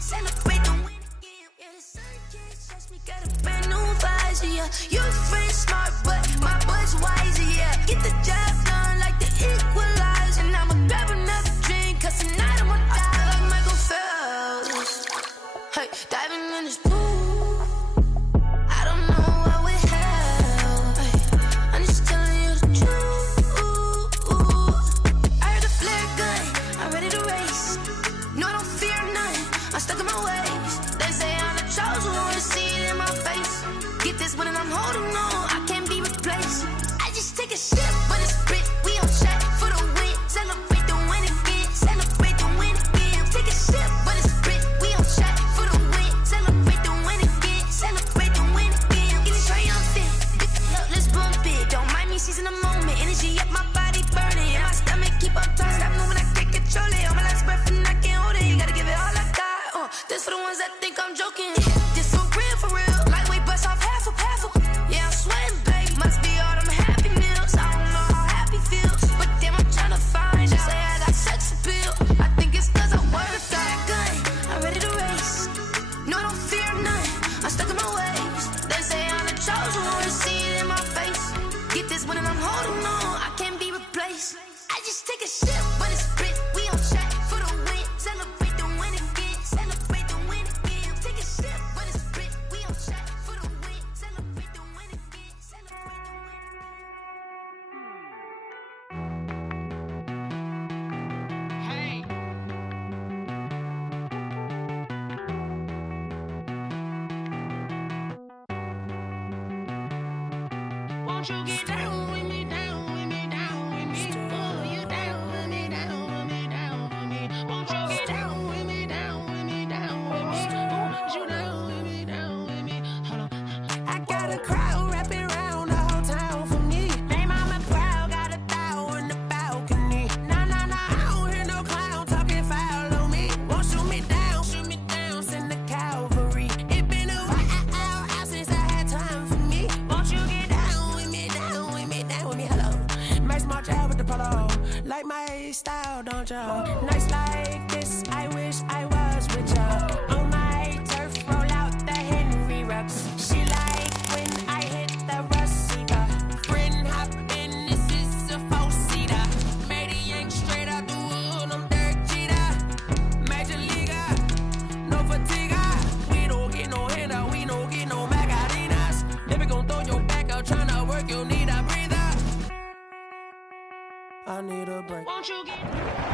Celebrate the win again. Yeah, the sun can't touch me. Got a brand new visor, yeah. You friend smart, but my boy's wiser, yeah. Get the job done like the equalizer. And I'ma grab another drink, cause tonight I'ma die like Michael Phelps. Hey, diving in this pool. I don't know what we have. Hey, I'm just telling you the truth. I heard the flare gun, I'm ready to race. No, I don't fear nothing, I'm stuck in my ways. They say I'm the chosen one, see it in my face. Get this one and I'm holding on, I can't be replaced. I just take a sip, but it's spit, we on track for the win. Celebrate the win again, celebrate the win again. Take a sip, but it's spit, we on track for the win. Celebrate the win again, celebrate the win again. Getting triumphant, let's bump it. Don't mind me seizing the moment, energy up my body burning. And my stomach keep up tight, stop moving, I can't control it. On my last breath and I can't hold it, you gotta give it all I got. This for the ones that think I'm joking. This for real, lightweight bust off half a. Yeah, I'm sweating, babe, must be all them happy meals. I don't know how happy feels, but damn, I'm trying to find out. Say I got sex appeal, I think it's cause I work that gun. I'm ready to race, no, I don't fear nothing, I'm stuck in my ways. They say I'm the chosen one, see it in my face. Get this one and I'm holding on, I can't be replaced. I just take a sip, but it's split, we on track for the win. Celebrate the win again, celebrate the win again. Take a sip, but it's split, we on track for the win. Celebrate the win again, celebrate the win. Hey. Won't you get down with me, down with me, down with me? Oh, you down with me, down with me, down with me. Won't you get down with me, down with me, down with me? Oh, you down with me, down with me? Hold on. I got a crowd wrapping around the whole town for me. They mama proud, got a thou in the balcony. Nah, I don't hear no clown talking foul on me. Won't shoot me down, send the cavalry. It been a while since I had time for me. Won't you get down with me, down with me, down with me? Hello, Max March out with the polo. Like my style, don't y'all? Nights like this, I wish I was with y'all. On my turf, roll out the Henry Rux. She like when I hit the receiver. Friend hop in, this is a four-seater. Made a yank straight out the wood, I'm Derek Jeter. Major leaguer, no fatigue. We don't get no handout, we don't get no Macarinas. Never gon' throw your back out, tryna work, you need a breather. I need a break. Won't you get...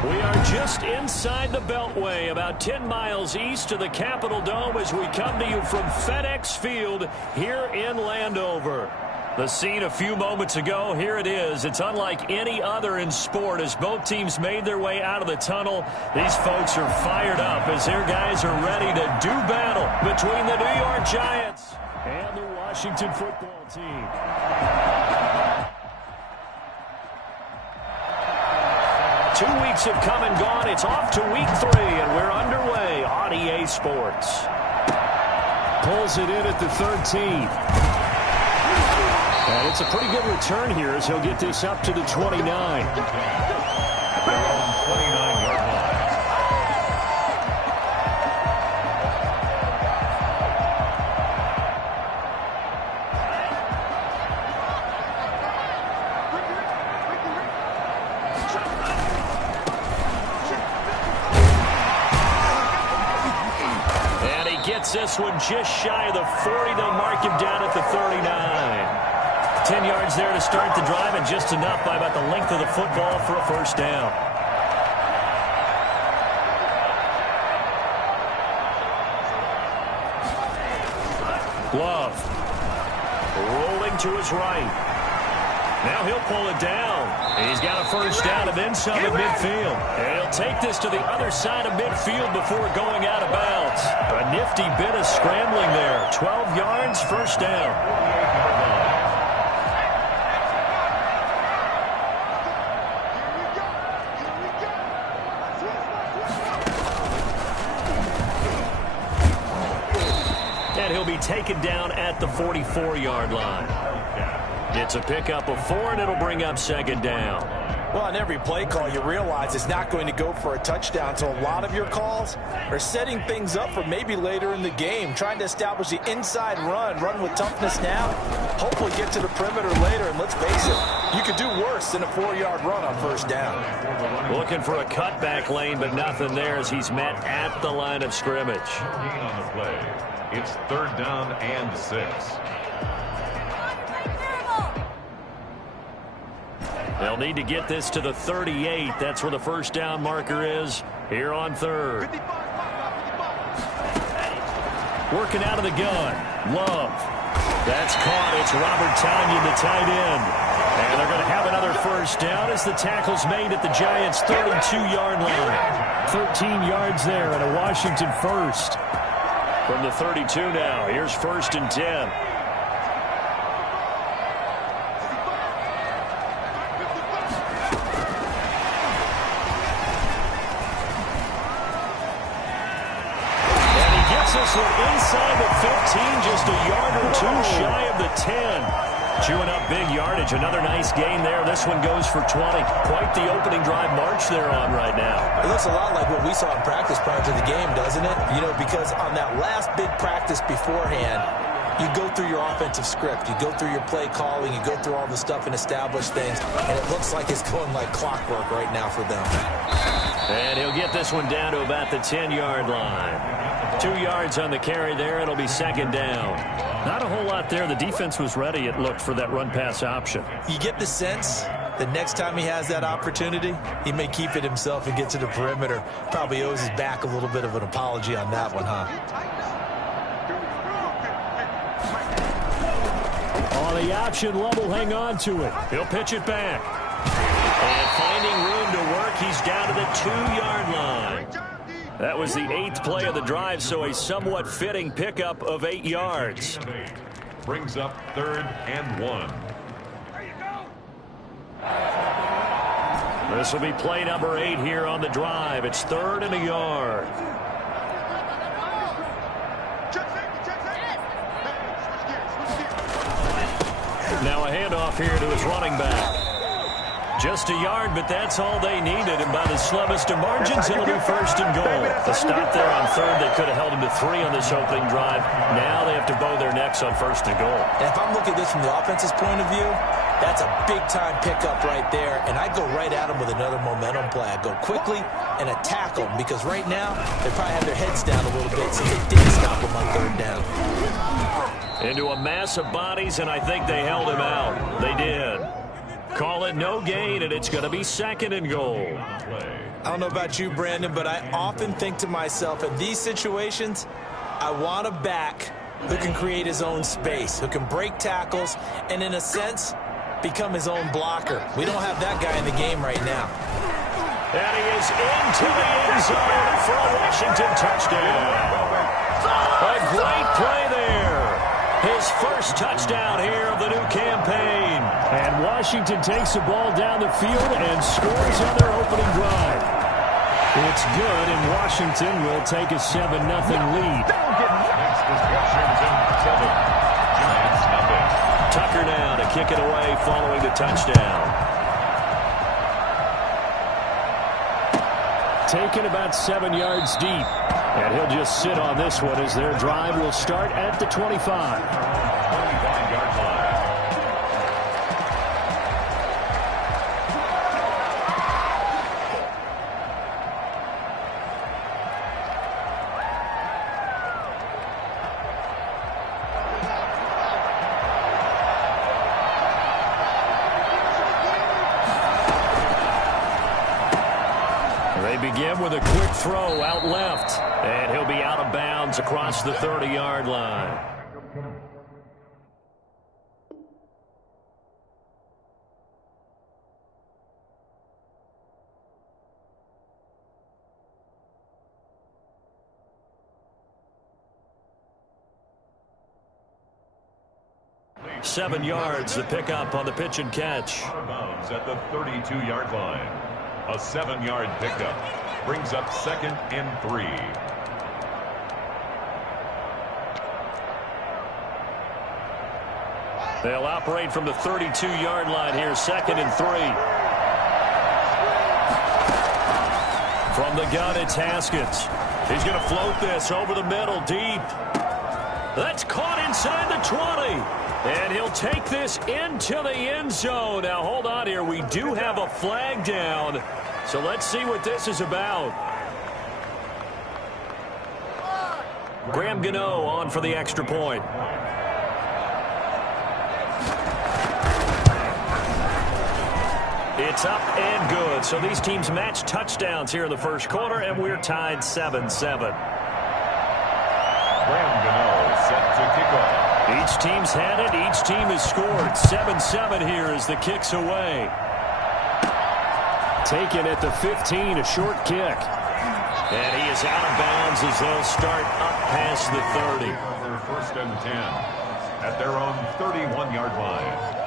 We are just inside the Beltway, about 10 miles east of the Capitol Dome as we come to you from FedEx Field here in Landover. The scene a few moments ago, here it is. It's unlike any other in sport as both teams made their way out of the tunnel. These folks are fired up as their guys are ready to do battle between the New York Giants and the Washington football team. 2 weeks have come and gone. It's off to week 3, and we're underway on EA Sports. Pulls it in at the 13th. And it's a pretty good return here as he'll get this up to the 29. They're on 29-yard line. Gets this one just shy of the 40. They'll mark him down at the 39. 10 yards there to start the drive, and just enough by about the length of the football for a first down. Love rolling to his right. Now he'll pull it down. He's got a first down and then some at midfield. And he'll take this to the other side of midfield before going out of bounds. A nifty bit of scrambling there. 12 yards, first down. And he'll be taken down at the 44-yard line. It's a pickup of 4, and it'll bring up second down. Well, on every play call, you realize it's not going to go for a touchdown, so a lot of your calls are setting things up for maybe later in the game, trying to establish the inside run with toughness now, hopefully get to the perimeter later, and let's face it, you could do worse than a 4-yard run on first down. Looking for a cutback lane, but nothing there as he's met at the line of scrimmage. On the play, it's 3rd down and 6. They'll need to get this to the 38. That's where the first down marker is here on 3rd. Working out of the gun. Love. That's caught. It's Robert Tonyan, the tight end. And they're going to have another first down as the tackle's made at the Giants' 32-yard line. 13 yards there and a Washington first. From the 32 now, here's 1st and 10. Inside the 15, just a yard or 2 shy of the 10. Chewing up big yardage. Another nice gain there. This one goes for 20. Quite the opening drive march they're on right now. It looks a lot like what we saw in practice prior to the game, doesn't it? You know, because on that last big practice beforehand, you go through your offensive script. You go through your play calling. You go through all the stuff and establish things. And it looks like it's going like clockwork right now for them. And he'll get this one down to about the 10-yard line. 2 yards on the carry there. It'll be 2nd down. Not a whole lot there. The defense was ready, it looked, for that run-pass option. You get the sense that next time he has that opportunity, he may keep it himself and get to the perimeter. Probably owes his back a little bit of an apology on that one, huh? On the option, Love will hang on to it. He'll pitch it back. And finding room to work, he's down to the 2-yard line. That was the 8th play of the drive, so a somewhat fitting pickup of 8 yards. Brings up 3rd and 1. This will be play number 8 here on the drive. It's 3rd and a yard. Now a handoff here to his running back. Just a yard, but that's all they needed. And by the slimmest of margins, it'll be 1st and goal. A stop there on 3rd. They could have held him to 3 on this opening drive. Now they have to bow their necks on 1st and goal. And if I'm looking at this from the offense's point of view, that's a big-time pickup right there. And I go right at him with another momentum play. I go quickly and attack them because right now they probably have their heads down a little bit since they didn't stop him on 3rd down. Into a mass of bodies, and I think they held him out. They did. Call it no gain, and it's going to be 2nd and goal. I don't know about you, Brandon, but I often think to myself, in these situations, I want a back who can create his own space, who can break tackles, and in a sense, become his own blocker. We don't have that guy in the game right now. And he is into the end zone for a Washington touchdown. A great play there. His first touchdown here of the new campaign. And Washington takes the ball down the field and scores on their opening drive. It's good, and Washington will take a 7-0 lead. Next is Washington 7. Giants nothing. Tucker now to kick it away following the touchdown. Taken about 7 yards deep. And he'll just sit on this one as their drive will start at the 25. 25-yard line. They begin with a quick throw out left. And he'll be out of bounds across the 30-yard line. Seven yards, the pickup on the pitch and catch. Out of bounds at the 32-yard line. A 7-yard pickup brings up 2nd and 3. They'll operate from the 32-yard line here, 2nd and 3. From the gun, it's Haskins. He's going to float this over the middle, deep. That's caught inside the 20. And he'll take this into the end zone. Now, hold on here. We do have a flag down. So let's see what this is about. Graham Gano on for the extra point. It's up and good. So these teams match touchdowns here in the first quarter, and we're tied 7-7. Graham Gano set to kick off. Each team's had it. Each team has scored. 7-7 here as the kick's away. Taken at the 15, a short kick. And he is out of bounds as they'll start up past the 30. Their first and 10 at their own 31-yard line.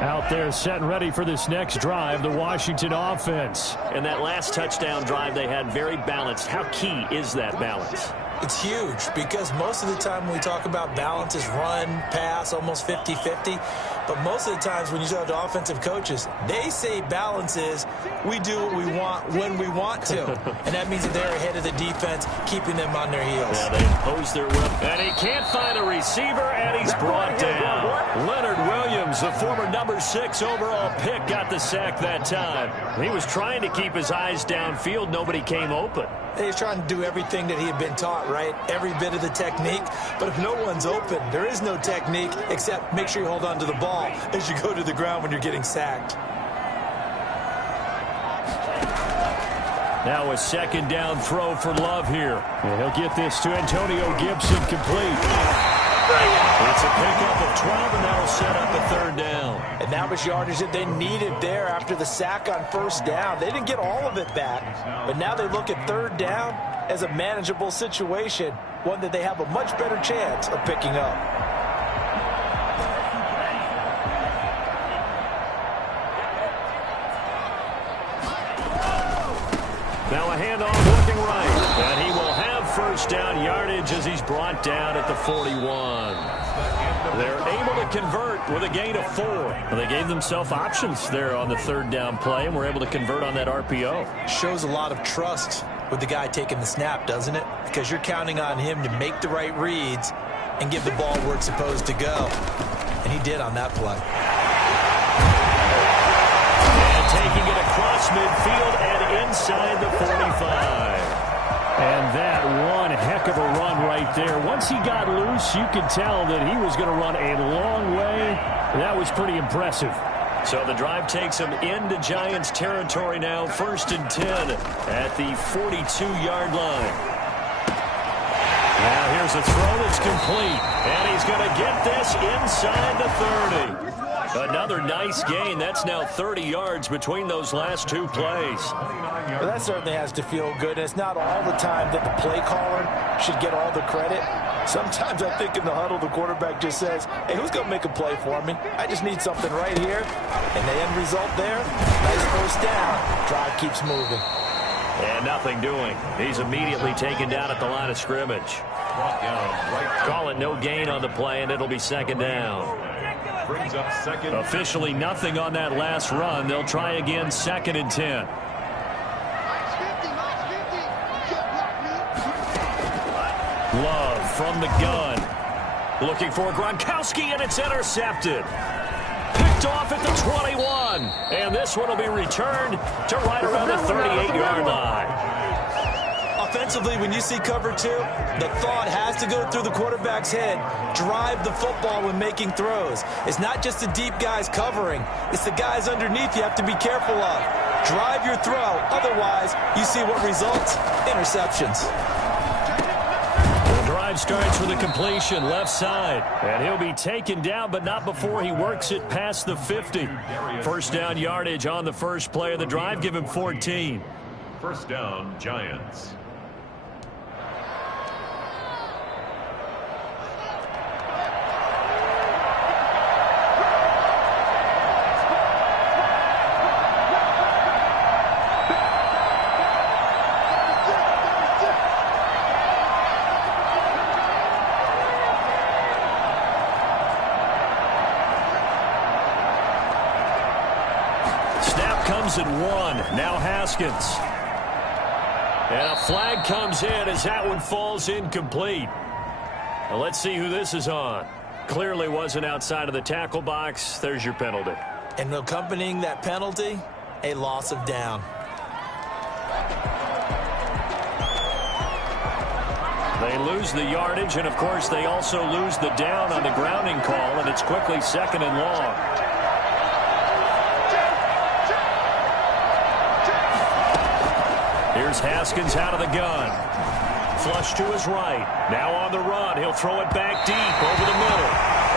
Out there set and ready for this next drive, the Washington offense. And that last touchdown drive they had very balanced. How key is that balance? It's huge because most of the time when we talk about balance is run, pass, almost 50-50. But most of the times when you talk to offensive coaches, they say balance is we do what we want when we want to. And that means that they're ahead of the defense, keeping them on their heels. Yeah, they impose their will. And he can't find a receiver, and he's brought down. Leonard Williams, the former number 6 overall pick, got the sack that time. He was trying to keep his eyes downfield. Nobody came open. He's trying to do everything that he had been taught, right? Every bit of the technique. But if no one's open, there is no technique except make sure you hold on to the ball as you go to the ground when you're getting sacked. Now a second down throw for Love here. And he'll get this to Antonio Gibson complete. It's a pickup of 12, and that'll set up a third down. And that was yardage that they needed there after the sack on first down. They didn't get all of it back, but now they look at third down as a manageable situation, one that they have a much better chance of picking up. Now a handoff looking right, and he will have first down yardage as he's brought down at the 41. They're able to convert with a gain of 4. Well, they gave themselves options there on the third down play, and were able to convert on that RPO. Shows a lot of trust with the guy taking the snap, doesn't it? Because you're counting on him to make the right reads and give the ball where it's supposed to go. And he did on that play. And taking it across midfield and inside the 45. And that one heck of a run right there. Once he got loose, you could tell that he was going to run a long way. That was pretty impressive. So the drive takes him into Giants territory now. 1st and 10 at the 42-yard line. Now here's a throw that's complete. And he's going to get this inside the 30. Another nice gain. That's now 30 yards between those last two plays. Well, that certainly has to feel good. And it's not all the time that the play caller should get all the credit. Sometimes I think in the huddle, the quarterback just says, hey, who's going to make a play for me? I just need something right here. And the end result there, nice first down. Drive keeps moving. And nothing doing. He's immediately taken down at the line of scrimmage. Call it no gain on the play, and it'll be second down. Brings up second. Officially nothing on that last run. They'll try again 2nd and 10. Love from the gun. Looking for Gronkowski, and it's intercepted. Picked off at the 21. And this one will be returned to right around the 38-yard line. Offensively, when you see cover 2, the thought has to go through the quarterback's head. Drive the football when making throws. It's not just the deep guys covering. It's the guys underneath you have to be careful of. Drive your throw. Otherwise, you see what results? Interceptions. The drive starts with a completion left side. And he'll be taken down, but not before he works it past the 50. First down yardage on the first play of the drive. Give him 14. First down, Giants. comes at 1. Now Haskins. And a flag comes in as that one falls incomplete. Now let's see who this is on. Clearly wasn't outside of the tackle box. There's your penalty. And accompanying that penalty, a loss of down. They lose the yardage, and of course they also lose the down on the grounding call, and it's quickly 2nd and long. Here's Haskins out of the gun. Flush to his right. Now on the run. He'll throw it back deep over the middle.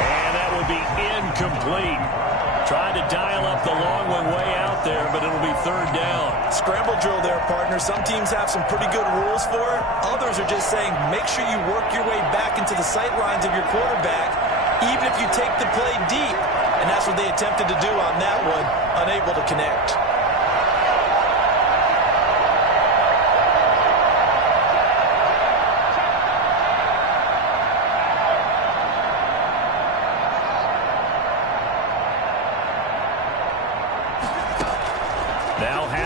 And that will be incomplete. Trying to dial up the long one way out there, but it'll be 3rd down. Scramble drill there, partner. Some teams have some pretty good rules for it. Others are just saying make sure you work your way back into the sight lines of your quarterback, even if you take the play deep. And that's what they attempted to do on that one, unable to connect.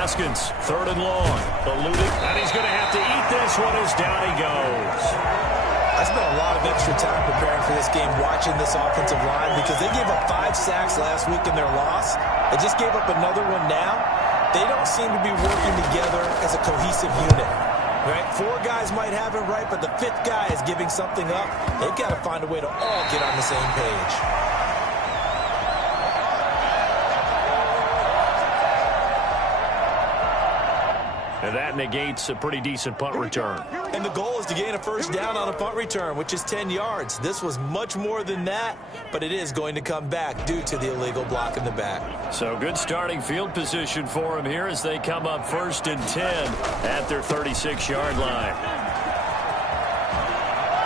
Haskins, 3rd and long. Eluding, and he's going to have to eat this one as down he goes. I spent a lot of extra time preparing for this game watching this offensive line because they gave up 5 sacks last week in their loss. They just gave up another one now. They don't seem to be working together as a cohesive unit. Right? 4 guys might have it right, but the 5th guy is giving something up. They've got to find a way to all get on the same page. And that negates a pretty decent punt return. And the goal is to gain a 1st down on a punt return, which is 10 yards. This was much more than that, but it is going to come back due to the illegal block in the back. So good starting field position for him here as they come up 1st and 10 at their 36-yard line.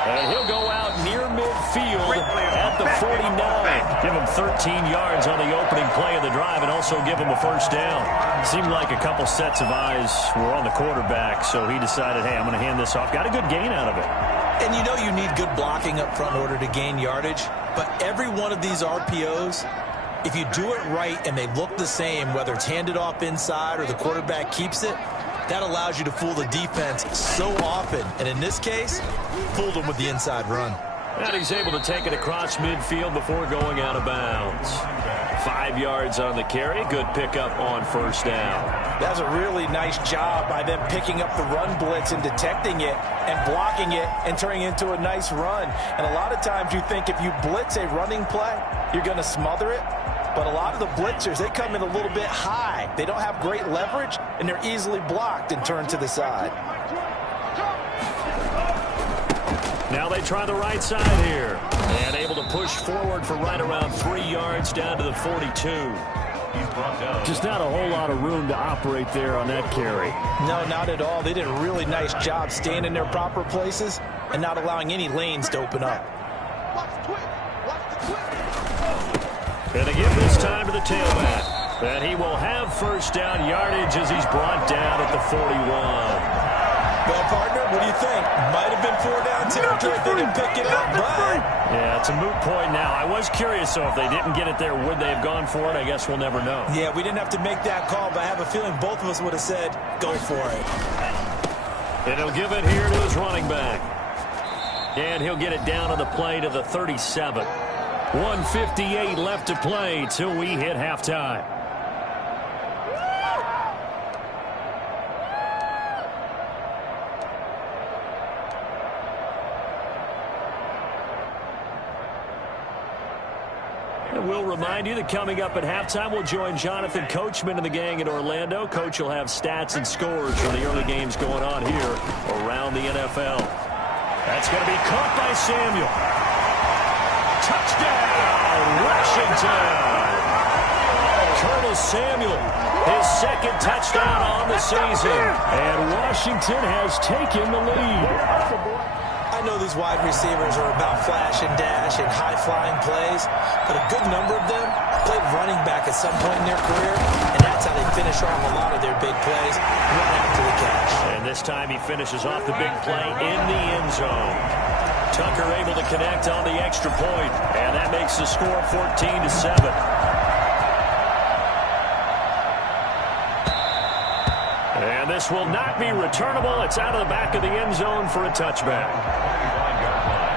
And he'll go out near midfield at the 49. Give him 13 yards on the opening play of the drive and also give him a 1st down. Seemed like a couple sets of eyes were on the quarterback, so he decided, hey, I'm going to hand this off. Got a good gain out of it. And you know you need good blocking up front in order to gain yardage, but every one of these RPOs, if you do it right and they look the same, whether it's handed off inside or the quarterback keeps it, that allows you to fool the defense so often. And in this case, fooled them with the inside run. And he's able to take it across midfield before going out of bounds. 5 yards on the carry. Good pickup on 1st down. That's a really nice job by them picking up the run blitz and detecting it and blocking it and turning it into a nice run. And a lot of times you think if you blitz a running play, you're going to smother it. But a lot of the blitzers, they come in a little bit high. They don't have great leverage, and they're easily blocked and turned to the side. Now they try the right side here. And able to push forward for right around 3 yards down to the 42. Just not a whole lot of room to operate there on that carry. No, not at all. They did a really nice job staying in their proper places and not allowing any lanes to open up. And they give this time to the tailback. And he will have 1st down yardage as he's brought down at the 41. Well, partner, what do you think? Might have been 4 down territory if they didn't pick it up, but... Yeah, it's a moot point now. I was curious, so if they didn't get it there, would they have gone for it? I guess we'll never know. Yeah, we didn't have to make that call, but I have a feeling both of us would have said, go for it. And he'll give it here to his running back. And he'll get it down on the play to the 37. 1:58 left to play till we hit halftime. And we'll remind you that coming up at halftime, we'll join Jonathan Coachman and the gang in Orlando. Coach will have stats and scores from the early games going on here around the NFL. That's going to be caught by Samuel. Touchdown, Washington. Curtis Samuel, his 2nd touchdown on the season. And Washington has taken the lead. I know these wide receivers are about flash and dash and high-flying plays, but a good number of them played running back at some point in their career, and that's how they finish off a lot of their big plays right after the catch. And this time he finishes off the big play in the end zone. Tucker able to connect on the extra point, and that makes the score 14-7. This will not be returnable. It's out of the back of the end zone for a touchback. 25-yard line.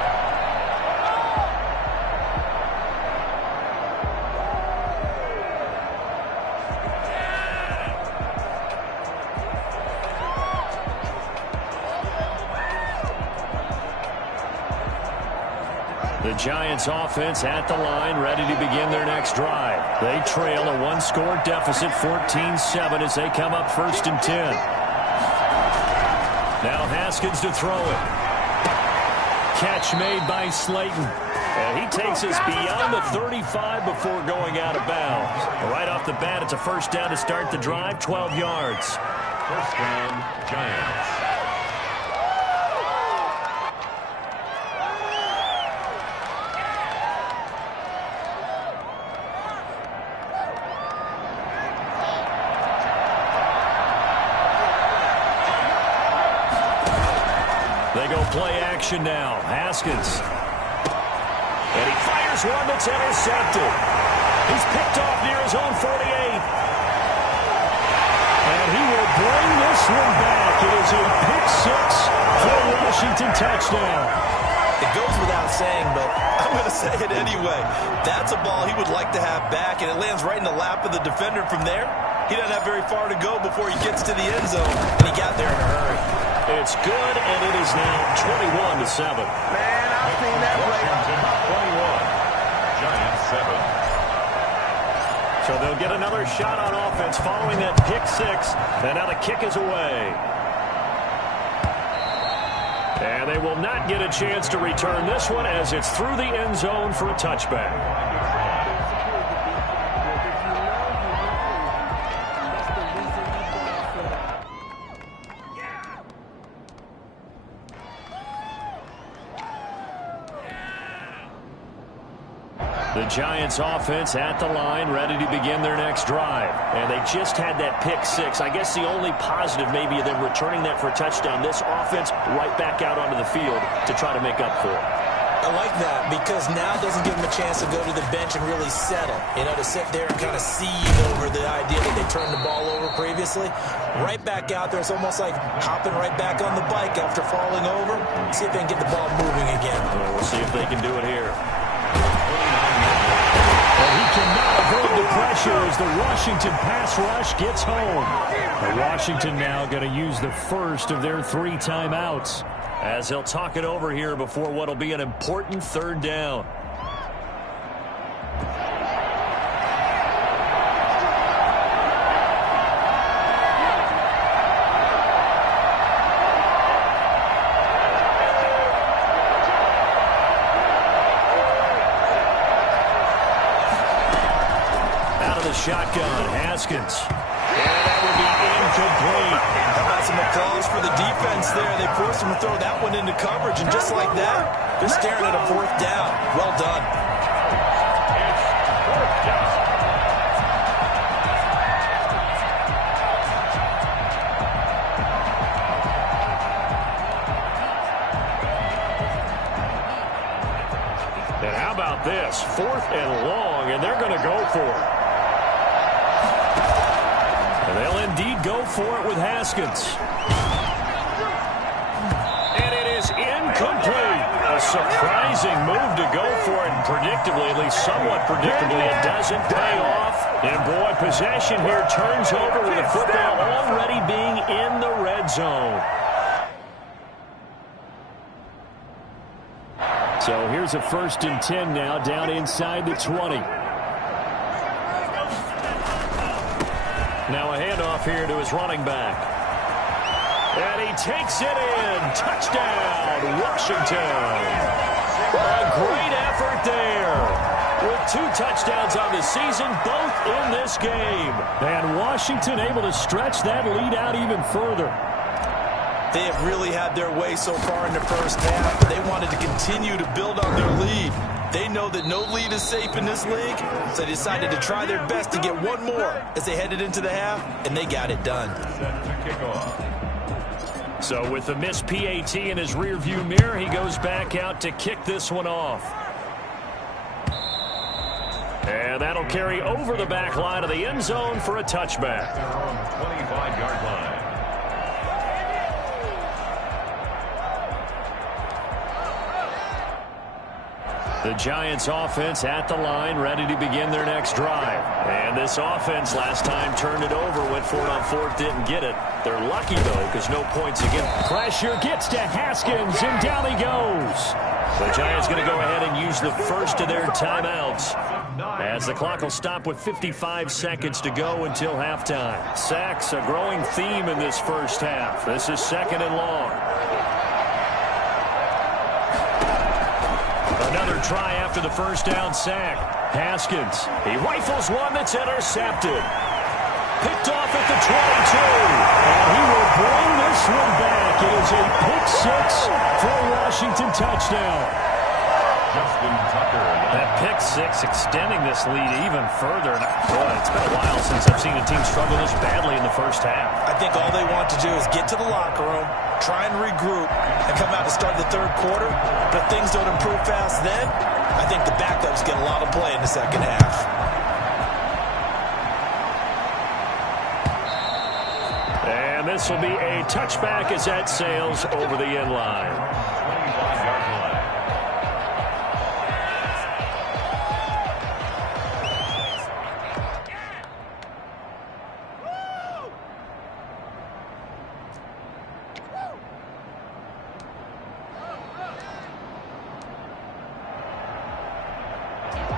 The Giants offense at the line, ready to begin their next drive. They trail a one-score deficit, 14-7, as they come up 1st and 10. Now Haskins to throw it. Catch made by Slayton. And he takes us beyond the 35 before going out of bounds. Right off the bat, it's a first down to start the drive, 12 yards. First down, Giants. They go play action now. Haskins. And he fires one that's intercepted. He's picked off near his own 48. And he will bring this one back. It is a pick six for a Washington touchdown. It goes without saying, but I'm going to say it anyway. That's a ball he would like to have back, and it lands right in the lap of the defender from there. He doesn't have very far to go before he gets to the end zone, and he got there in a hurry. It's good, and it is now 21-7. Man, I've seen that play. Washington 21, Giants 7. So they'll get another shot on offense following that pick six, and now the kick is away. And they will not get a chance to return this one as it's through the end zone for a touchback. The Giants offense at the line, ready to begin their next drive. And they just had that pick six. I guess the only positive maybe of them returning that for a touchdown. This offense right back out onto the field to try to make up for it. I like that because now it doesn't give them a chance to go to the bench and really settle. You know, to sit there and kind of seethe over the idea that they turned the ball over previously. Right back out there. It's almost like hopping right back on the bike after falling over. See if they can get the ball moving again. Well, we'll see if they can do it here. He cannot avoid the pressure as the Washington pass rush gets home. And Washington now going to use the first of their 3 timeouts as he'll talk it over here before what will be an important 3rd down. Shotgun, Haskins. And that would be incomplete. How about some applause for the defense there? They forced him to throw that one into coverage, and just like that, they're staring at a 4th down. Well done. It's 4th down. And how about this? 4th and long, and they're going to go for it. They'll indeed go for it with Haskins. And it is incomplete. A surprising move to go for it. And predictably, at least somewhat predictably, it doesn't pay off. And boy, possession here turns over with the football already being in the red zone. So here's a 1st and 10 now down inside the 20. Now a handoff here to his running back. And he takes it in. Touchdown, Washington. A great effort there. With 2 touchdowns on the season, both in this game. And Washington able to stretch that lead out even further. They have really had their way so far in the first half. They wanted to continue to build on their lead. They know that no lead is safe in this league, so they decided to try their best to get one more as they headed into the half, and they got it done. Set to kick off. So with the missed PAT in his rearview mirror, he goes back out to kick this one off. And that'll carry over the back line of the end zone for a touchback. They're on the 25-yard line. The Giants offense at the line, ready to begin their next drive. And this offense last time turned it over, went for it on fourth, didn't get it. They're lucky, though, because no points again. Pressure gets to Haskins, and down he goes. The Giants going to go ahead and use the first of their timeouts, as the clock will stop with 55 seconds to go until halftime. Sacks, a growing theme in this first half. This is second and long. Another try after the first down sack. Haskins, he rifles one that's intercepted. Picked off at the 22. And he will bring this one back. It is a pick six for a Washington touchdown. Justin Tucker. That pick six extending this lead even further. Boy, it's been a while since I've seen a team struggle this badly in the first half. I think all they want to do is get to the locker room, try and regroup, and come out to start the third quarter. But if things don't improve fast then, I think the backups get a lot of play in the second half. And this will be a touchback as that sails over the end line. 25-yard line.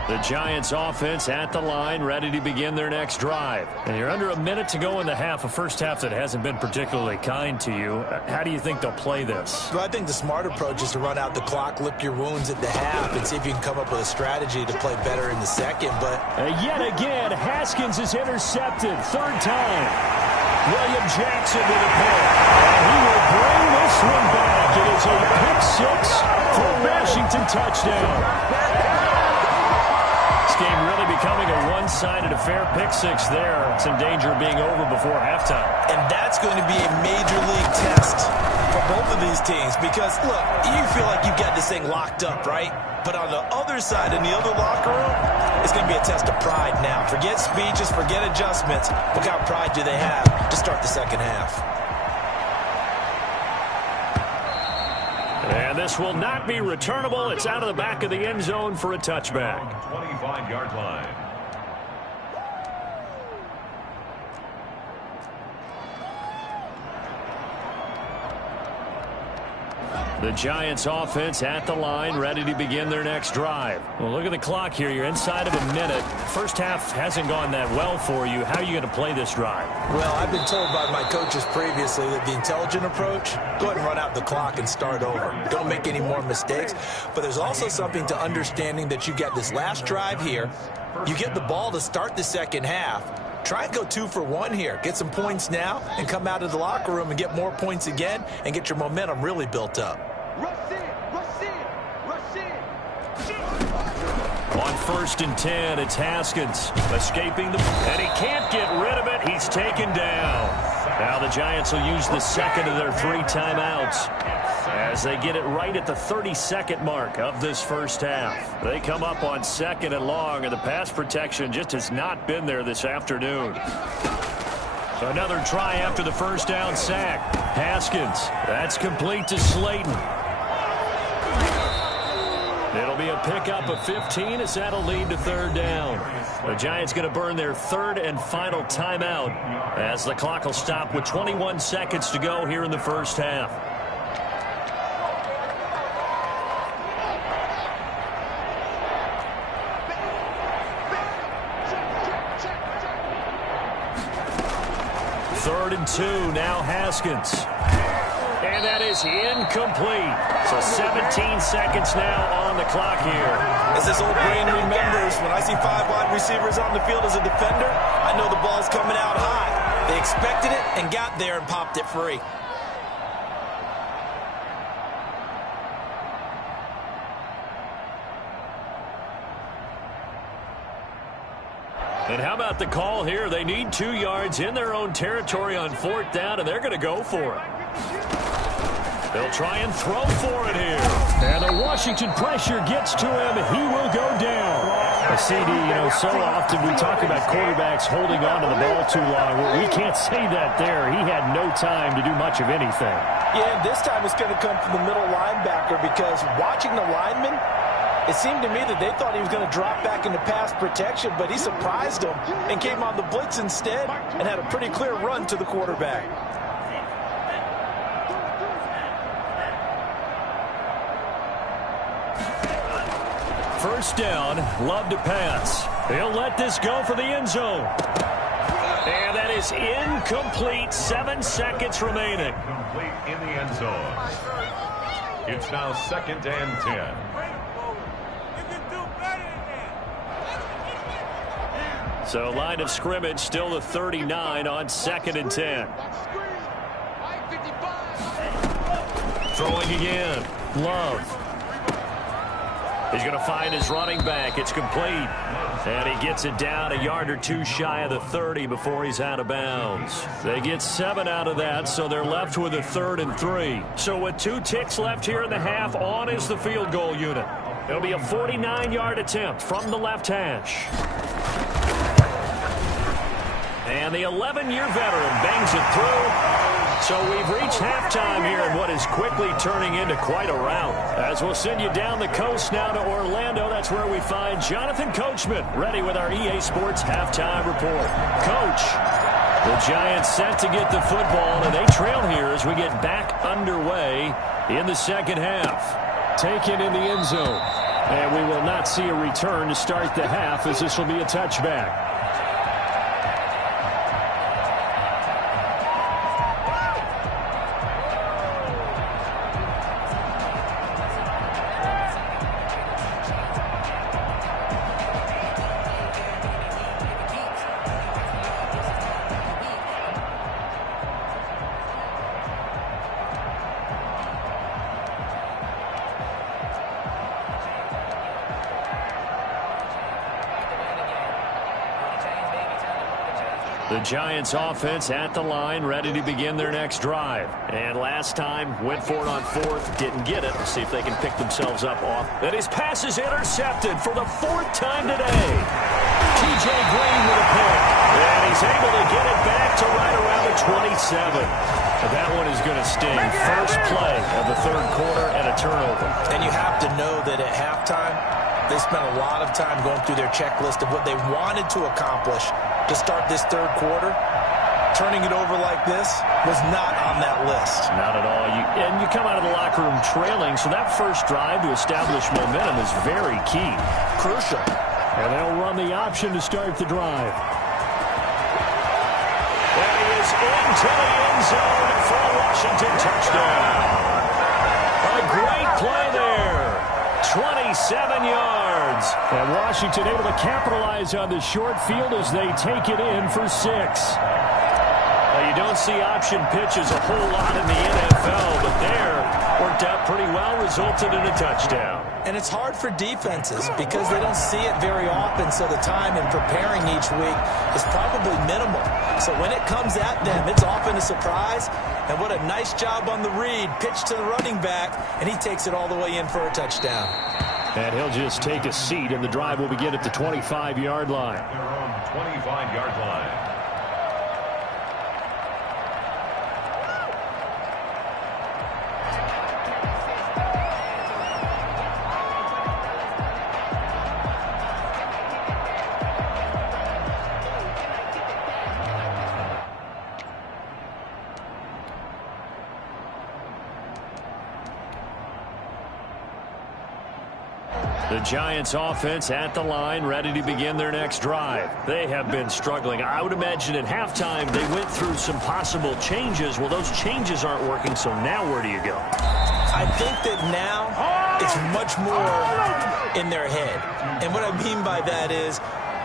The Giants offense at the line, ready to begin their next drive. And you're under a minute to go in the half, a first half that hasn't been particularly kind to you. How do you think they'll play this? Well, I think the smart approach is to run out the clock, lick your wounds at the half, and see if you can come up with a strategy to play better in the second. But yet again, Haskins is intercepted. Third time. William Jackson with a pick. And he will bring this one back. It is a pick six for a Washington touchdown. This game really becoming a one-sided affair. Pick six there. It's in danger of being over before halftime. And that's going to be a major league test for both of these teams because, look, you feel like you've got this thing locked up, right? But on the other side, in the other locker room, it's going to be a test of pride now. Forget speeches, forget adjustments. What kind of pride do they have to start the second half? And this will not be returnable. It's out of the back of the end zone for a touchback. 25-yard line. The Giants offense at the line, ready to begin their next drive. Well, look at the clock here. You're inside of a minute. First half hasn't gone that well for you. How are you going to play this drive? Well, I've been told by my coaches previously that the intelligent approach, go ahead and run out the clock and start over. Don't make any more mistakes. But there's also something to understanding that you get this last drive here. You get the ball to start the second half. Try and go 2 for 1 here. Get some points now and come out of the locker room and get more points again and get your momentum really built up. On 1st and 10, it's Haskins escaping and he can't get rid of it. He's taken down. Now the Giants will use the second of their 3 timeouts as they get it right at the 32nd mark of this first half. They come up on 2nd and long, and the pass protection just has not been there this afternoon. Another try after the first down sack. Haskins, that's complete to Slayton. It'll be a pickup of 15 as that'll lead to 3rd down. The Giants going to burn their 3rd and final timeout as the clock will stop with 21 seconds to go here in the first half. Third and 2, now Haskins. And that is incomplete. So 17 seconds now on the clock here. As this old brain remembers, when I see 5 wide receivers on the field as a defender, I know the ball's coming out high. They expected it and got there and popped it free. And how about the call here? They need 2 yards in their own territory on 4th down, and they're going to go for it. They'll try and throw for it here. And the Washington pressure gets to him. He will go down. CD, so often we talk about quarterbacks holding on to the ball too long. Well, we can't say that there. He had no time to do much of anything. Yeah, and this time it's going to come from the middle linebacker because watching the lineman, It seemed to me that they thought he was going to drop back into pass protection, but he surprised them and came on the blitz instead and had a pretty clear run to the quarterback. First down, Love to pass. He'll let this go for the end zone. And that is incomplete. 7 seconds remaining. Complete in the end zone. It's now 2nd and 10. So line of scrimmage still the 39 on 2nd and 10. Throwing again. Love. He's going to find his running back. It's complete. And he gets it down a yard or two shy of the 30 before he's out of bounds. They get 7 out of that, so they're left with a 3rd and 3. So with 2 ticks left here in the half, on is the field goal unit. It'll be a 49-yard attempt from the left hash. And the 11-year veteran bangs it through. So we've reached halftime here in what is quickly turning into quite a rout. As we'll send you down the coast now to Orlando, that's where we find Jonathan Coachman ready with our EA Sports halftime report. Coach, the Giants set to get the football, and they trail here as we get back underway in the second half. Taken in the end zone. And we will not see a return to start the half, as this will be a touchback. The Giants offense at the line, ready to begin their next drive. And last time, went for it on 4th, didn't get it. Let's see if they can pick themselves up off. And his pass is intercepted for the 4th time today. TJ Green with a pick. And he's able to get it back to right around the 27. But that one is going to sting. First play of the 3rd quarter and a turnover. And you have to know that at halftime, they spent a lot of time going through their checklist of what they wanted to accomplish to start this 3rd quarter. Turning it over like this was not on that list. Not at all. And you come out of the locker room trailing, so that first drive to establish momentum is very key. Crucial. And they'll run the option to start the drive. And he is into the end zone for a Washington touchdown. A great play there. 27 yards. And Washington able to capitalize on the short field as they take it in for 6. Well, you don't see option pitches a whole lot in the NFL, but there worked out pretty well, resulted in a touchdown. And it's hard for defenses because they don't see it very often, so the time in preparing each week is probably minimal. So when it comes at them, it's often a surprise. And what a nice job on the read. Pitch to the running back, and he takes it all the way in for a touchdown. And he'll just take a seat, and the drive will begin at the 25-yard line. Their own 25-yard line. The Giants offense at the line, ready to begin their next drive. They have been struggling. I would imagine at halftime they went through some possible changes. Well, those changes aren't working, so now where do you go? I think that now it's much more in their head. And what I mean by that is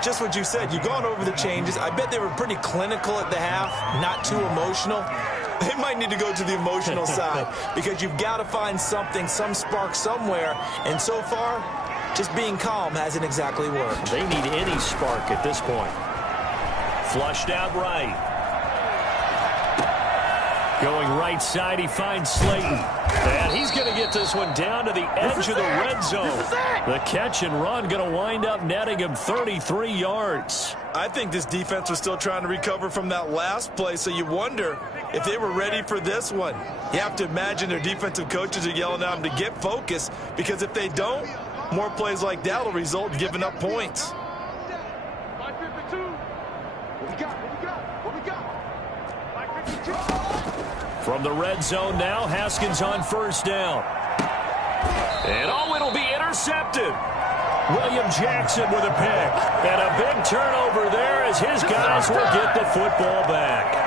just what you said. You've gone over the changes. I bet they were pretty clinical at the half, not too emotional. They might need to go to the emotional side because you've got to find something, some spark somewhere. And so far, just being calm hasn't exactly worked. They need any spark at this point. Flushed out right. Going right side, he finds Slayton. And he's going to get this one down to the edge of the red zone. The catch and run going to wind up netting him 33 yards. I think this defense was still trying to recover from that last play, so you wonder if they were ready for this one. You have to imagine their defensive coaches are yelling at them to get focused, because if they don't, More plays like that will result in giving up points. From the red zone now, Haskins on first down. And it'll be intercepted. William Jackson with a pick. And a big turnover there as his guys will get the football back.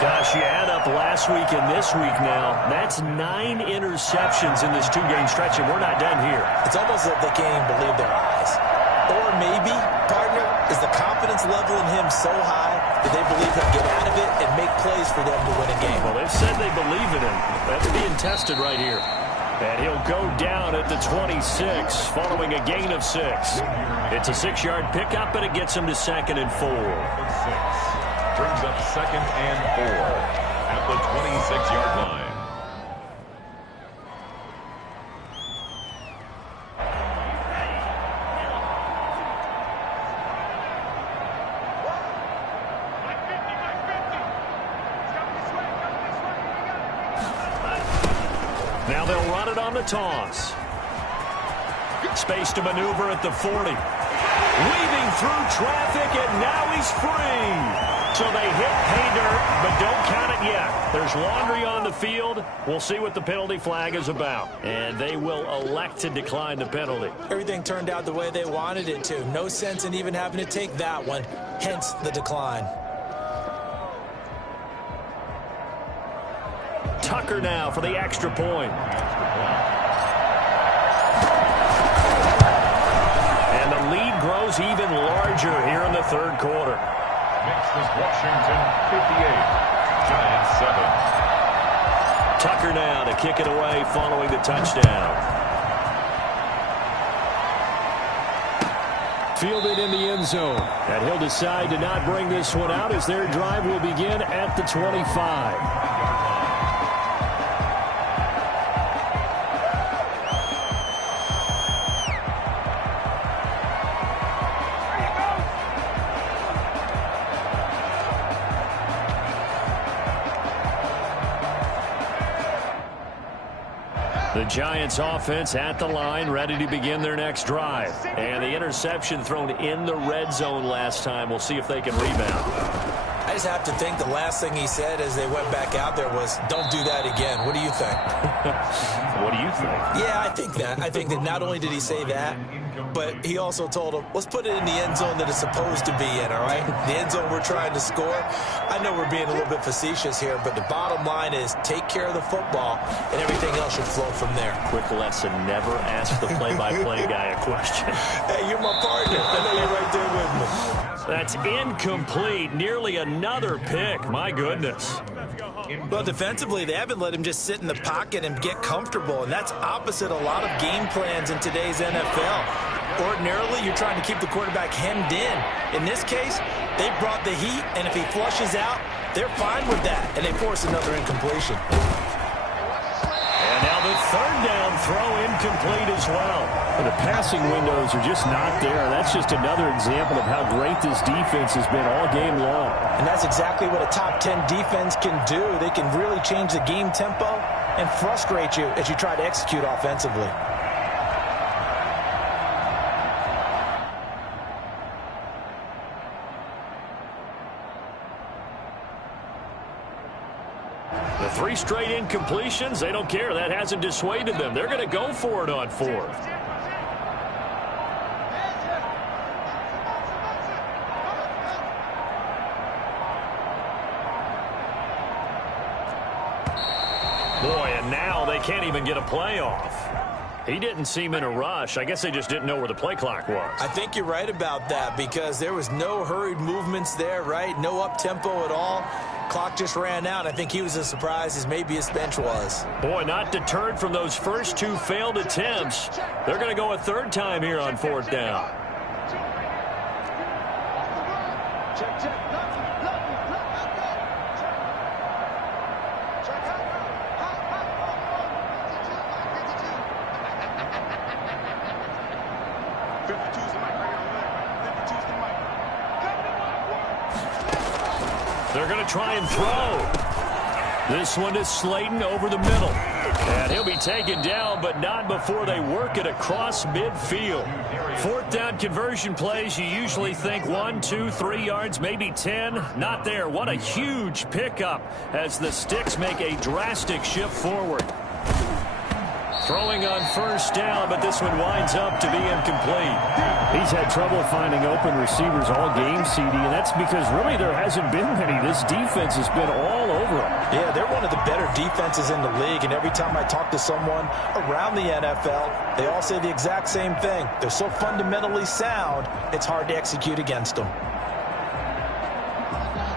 Gosh, you add up last week and this week now. That's 9 interceptions in this 2-game stretch, and we're not done here. It's almost like they can't even believe their eyes. Or maybe, partner, is the confidence level in him so high that they believe he'll get out of it and make plays for them to win a game. Well, they've said they believe in him. That's being tested right here. And he'll go down at the 26 following a gain of 6. It's a 6-yard pickup, and it gets him to 2nd and 4. Brings up 2nd and 4 at the 26-yard line. Now they'll run it on the toss. Space to maneuver at the 40. Weaving through traffic, and now he's free. So they hit pay dirt, but don't count it yet. There's laundry on the field. We'll see what the penalty flag is about. And they will elect to decline the penalty. Everything turned out the way they wanted it to. No sense in even having to take that one, hence the decline. Tucker now for the extra point. And the lead grows even larger here in the third quarter. Makes this Washington 58, Giants 7. Tucker now to kick it away following the touchdown. Fielded in the end zone. And he'll decide to not bring this one out as their drive will begin at the 25. The Giants offense at the line, ready to begin their next drive. And the interception thrown in the red zone last time. We'll see if they can rebound. I just have to think the last thing he said as they went back out there was, don't do that again. What do you think? What do you think? Yeah, I think that not only did he say that, but he also told him, let's put it in the end zone that it's supposed to be in, all right? The end zone we're trying to score. I know we're being a little bit facetious here, but the bottom line is take care of the football, and everything else should flow from there. Quick lesson, never ask the play-by-play guy a question. Hey, you're my partner. I know you're right there with me. That's incomplete. Nearly another pick. My goodness. Well, defensively, they haven't let him just sit in the pocket and get comfortable, and that's opposite a lot of game plans in today's NFL. Ordinarily, you're trying to keep the quarterback hemmed in. In this case, they brought the heat, and if he flushes out, they're fine with that, and they force another incompletion. And now the third down throw incomplete as well. The passing windows are just not there. That's just another example of how great this defense has been all game long. And that's exactly what a top 10 defense can do. They can really change the game tempo and frustrate you as you try to execute offensively. The 3 straight incompletions, they don't care. That hasn't dissuaded them. They're going to go for it on 4th. Boy, and now they can't even get a play off. He didn't seem in a rush. I guess they just didn't know where the play clock was. I think you're right about that because there was no hurried movements there, right? No up-tempo at all. Clock just ran out. I think he was as surprised as maybe his bench was. Boy, not deterred from those first 2 failed attempts. They're going to go a 3rd time here on 4th down. They're going to try and throw. This one is Slayton over the middle. And he'll be taken down, but not before they work it across midfield. Fourth down conversion plays, you usually think 1, 2, 3 yards, maybe 10. Not there. What a huge pickup as the Sticks make a drastic shift forward. Throwing on first down, but this one winds up to be incomplete. He's had trouble finding open receivers all game, CD, and that's because really there hasn't been many. This defense has been all over him. Yeah, they're one of the better defenses in the league, and every time I talk to someone around the NFL, they all say the exact same thing. They're so fundamentally sound, it's hard to execute against them.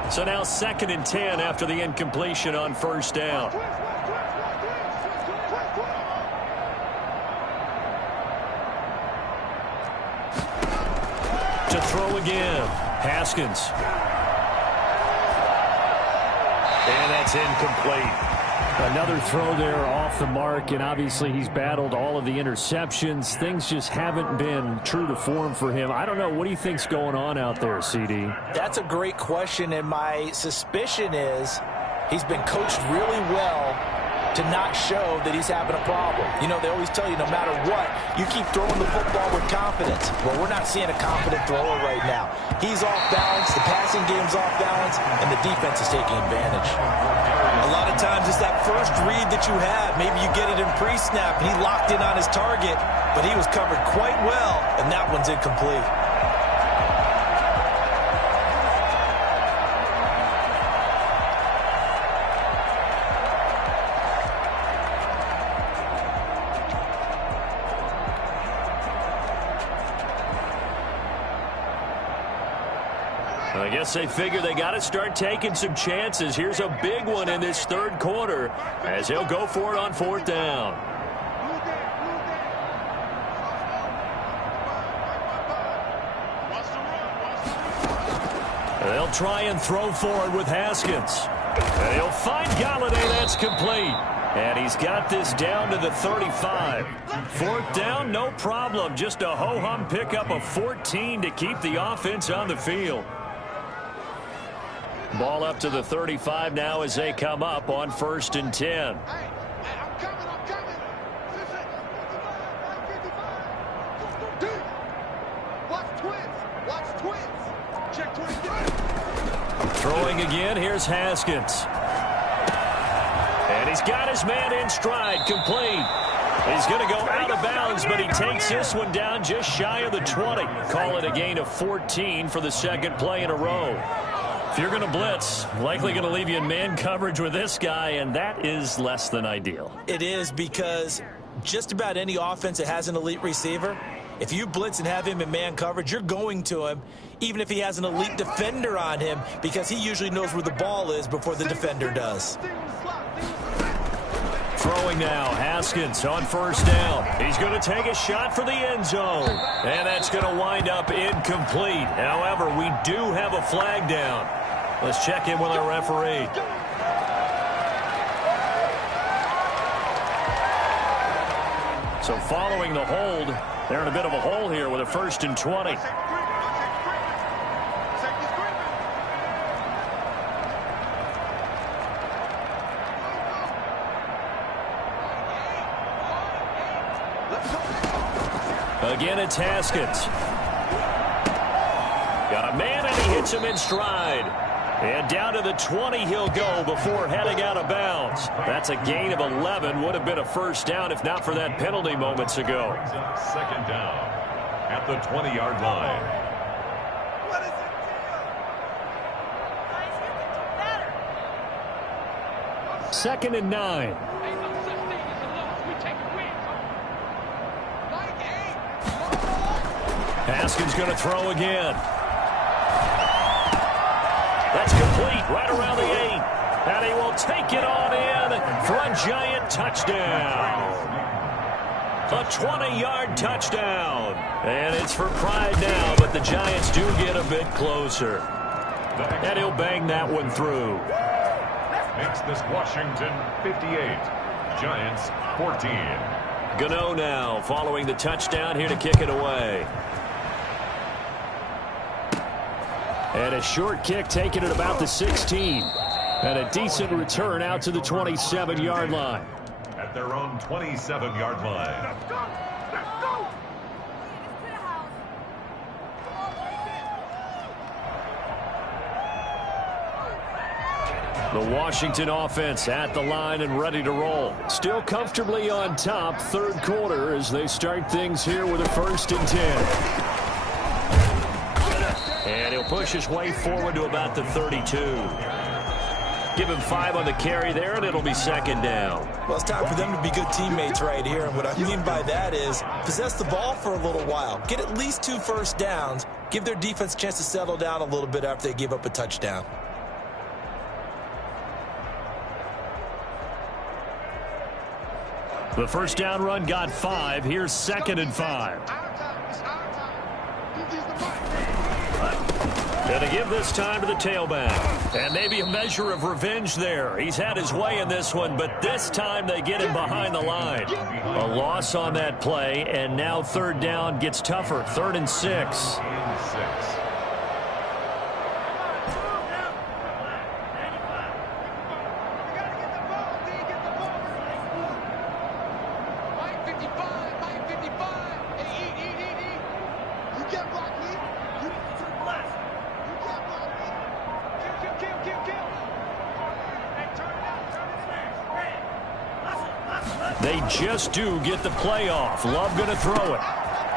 So now 2nd and 10 after the incompletion on first down. To throw again, Haskins. And that's incomplete. Another throw there off the mark, and obviously he's battled all of the interceptions. Things just haven't been true to form for him. I don't know. What do you think's going on out there, CD? That's a great question, and my suspicion is he's been coached really well to not show that he's having a problem. You know, they always tell you no matter what, you keep throwing the football with confidence. Well, we're not seeing a confident thrower right now. He's off balance, the passing game's off balance, and the defense is taking advantage. A lot of times it's that first read that you have. Maybe you get it in pre-snap, and he locked in on his target, but he was covered quite well, and that one's incomplete. I guess they figure they got to start taking some chances. Here's a big one in this third quarter as he'll go for it on 4th down. They'll try and throw forward with Haskins. And he'll find Galladay. That's complete. And he's got this down to the 35. 4th down, no problem. Just a ho-hum pickup of 14 to keep the offense on the field. Ball up to the 35 now as they come up on 1st and 10. Throwing again, here's Haskins. And he's got his man in stride, complete. He's going to go out of bounds, but he takes this one down just shy of the 20. Call it a gain of 14 for the second play in a row. If you're going to blitz, likely going to leave you in man coverage with this guy, and that is less than ideal. It is, because just about any offense that has an elite receiver, if you blitz and have him in man coverage, you're going to him, even if he has an elite defender on him, because he usually knows where the ball is before the defender does. Throwing now, Haskins on 1st down. He's going to take a shot for the end zone. And that's going to wind up incomplete. However, we do have a flag down. Let's check in with our referee. So following the hold, they're in a bit of a hole here with a 1st and 20. Again, it's Haskins. Got a man, and he hits him in stride. And down to the 20 he'll go before heading out of bounds. That's a gain of 11. Would have been a 1st down if not for that penalty moments ago. 2nd down at the 20-yard line. 2nd and 9. Haskins going to throw again. That's complete right around the 8. And he will take it on in for a giant touchdown. A 20-yard touchdown. And it's for pride now, but the Giants do get a bit closer. And he'll bang that one through. Makes this Washington 58. Giants 14. Gano now following the touchdown here to kick it away. And a short kick taken at about the 16. And a decent return out to the 27-yard line. At their own 27-yard line. Let's go! Let's go! The Washington offense at the line and ready to roll. Still comfortably on top, third quarter, as they start things here with a 1st and 10. And he'll push his way forward to about the 32. Give him 5 on the carry there, and it'll be 2nd down. Well, it's time for them to be good teammates right here. And what I mean by that is possess the ball for a little while. Get at least 2 first downs. Give their defense a chance to settle down a little bit after they give up a touchdown. The 1st down run got 5. Here's 2nd and 5. Going to give this time to the tailback. And maybe a measure of revenge there. He's had his way in this one, but this time they get him behind the line. A loss on that play, and now 3rd down gets tougher. 3rd and 6. They just do get the play off. Love going to throw it.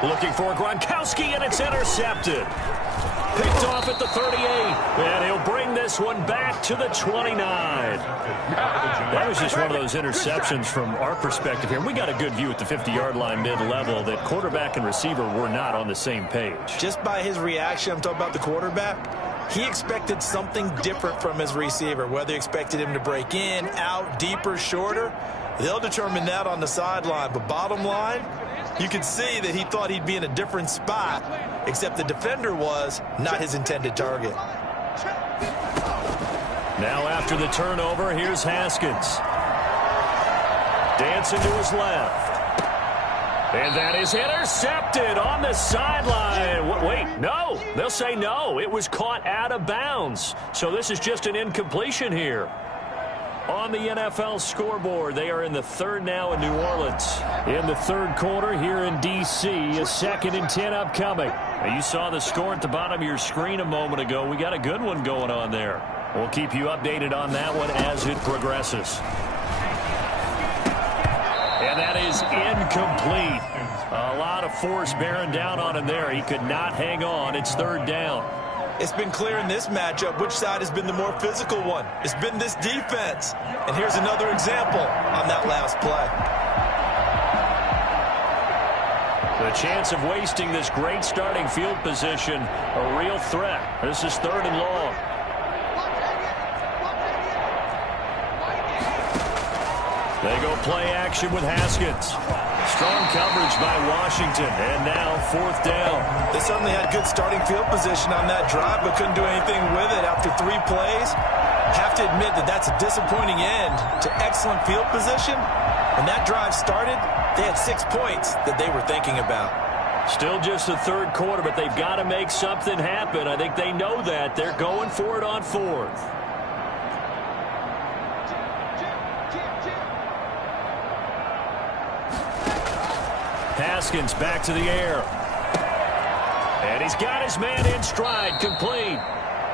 Looking for Gronkowski, and it's intercepted. Picked off at the 38, and he'll bring this one back to the 29. That was just one of those interceptions from our perspective here. We got a good view at the 50-yard line mid-level that quarterback and receiver were not on the same page. Just by his reaction, I'm talking about the quarterback, he expected something different from his receiver, whether he expected him to break in, out, deeper, shorter. They'll determine that on the sideline. But bottom line, you can see that he thought he'd be in a different spot, except the defender was not his intended target. Now after the turnover, here's Haskins. Dancing to his left. And that is intercepted on the sideline. Wait, no. They'll say no. It was caught out of bounds. So this is just an incompletion here. On the NFL scoreboard, they are in the 3rd now in New Orleans. In the 3rd quarter here in D.C., a 2nd and 10 upcoming. Now, you saw the score at the bottom of your screen a moment ago. We got a good one going on there. We'll keep you updated on that one as it progresses. And that is incomplete. A lot of force bearing down on him there. He could not hang on. It's 3rd down. It's been clear in this matchup which side has been the more physical one. It's been this defense. And here's another example on that last play. The chance of wasting this great starting field position, a real threat. This is 3rd and long. They go play action with Haskins. Strong coverage by Washington, and now 4th down. They certainly had good starting field position on that drive, but couldn't do anything with it after 3 plays. Have to admit that that's a disappointing end to excellent field position. When that drive started, they had 6 points that they were thinking about. Still just the 3rd quarter, but they've got to make something happen. I think they know that. They're going for it on 4th. Haskins back to the air. And he's got his man in stride, complete.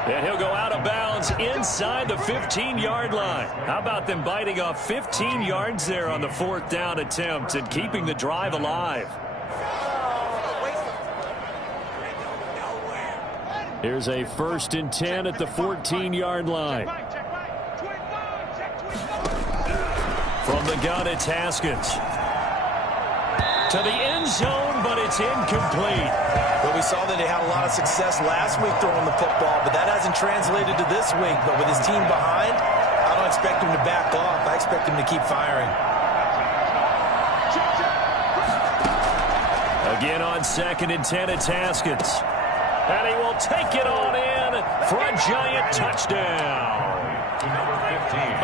And he'll go out of bounds inside the 15-yard line. How about them biting off 15 yards there on the 4th down attempt and keeping the drive alive? Here's a 1st and 10 at the 14-yard line. From the gun, it's Haskins. To the end zone, but it's incomplete. Well, we saw that he had a lot of success last week throwing the football, but that hasn't translated to this week. But with his team behind, I don't expect him to back off. I expect him to keep firing. Again on 2nd and 10, it's Haskins. And he will take it on in for a giant touchdown.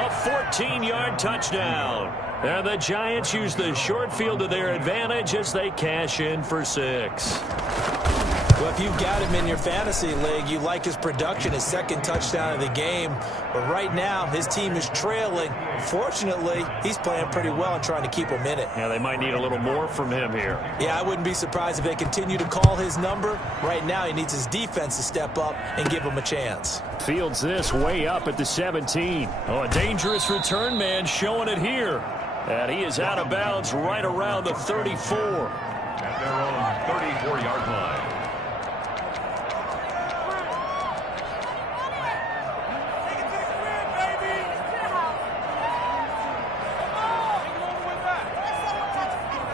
A 14-yard touchdown. And the Giants use the short field to their advantage as they cash in for 6. Well, if you've got him in your fantasy league, you like his production, his second touchdown of the game. But right now, his team is trailing. Fortunately, he's playing pretty well and trying to keep him in it. Yeah, they might need a little more from him here. Yeah, I wouldn't be surprised if they continue to call his number. Right now, he needs his defense to step up and give him a chance. Fields this way up at the 17. Oh, a dangerous return man showing it here. And he is out of bounds right around the 34. At their own 34-yard line.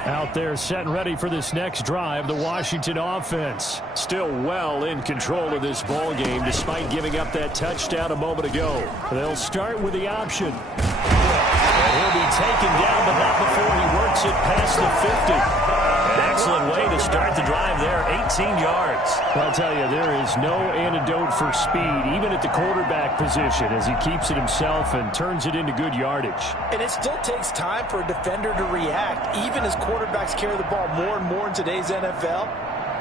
Out there set and ready for this next drive, the Washington offense. Still well in control of this ball game despite giving up that touchdown a moment ago. They'll start with the option. And he'll be taken down, but not before he works it past the 50. An excellent way to start the drive there, 18 yards. I'll tell you, there is no antidote for speed, even at the quarterback position, as he keeps it himself and turns it into good yardage. And it still takes time for a defender to react. Even as quarterbacks carry the ball more and more in today's NFL,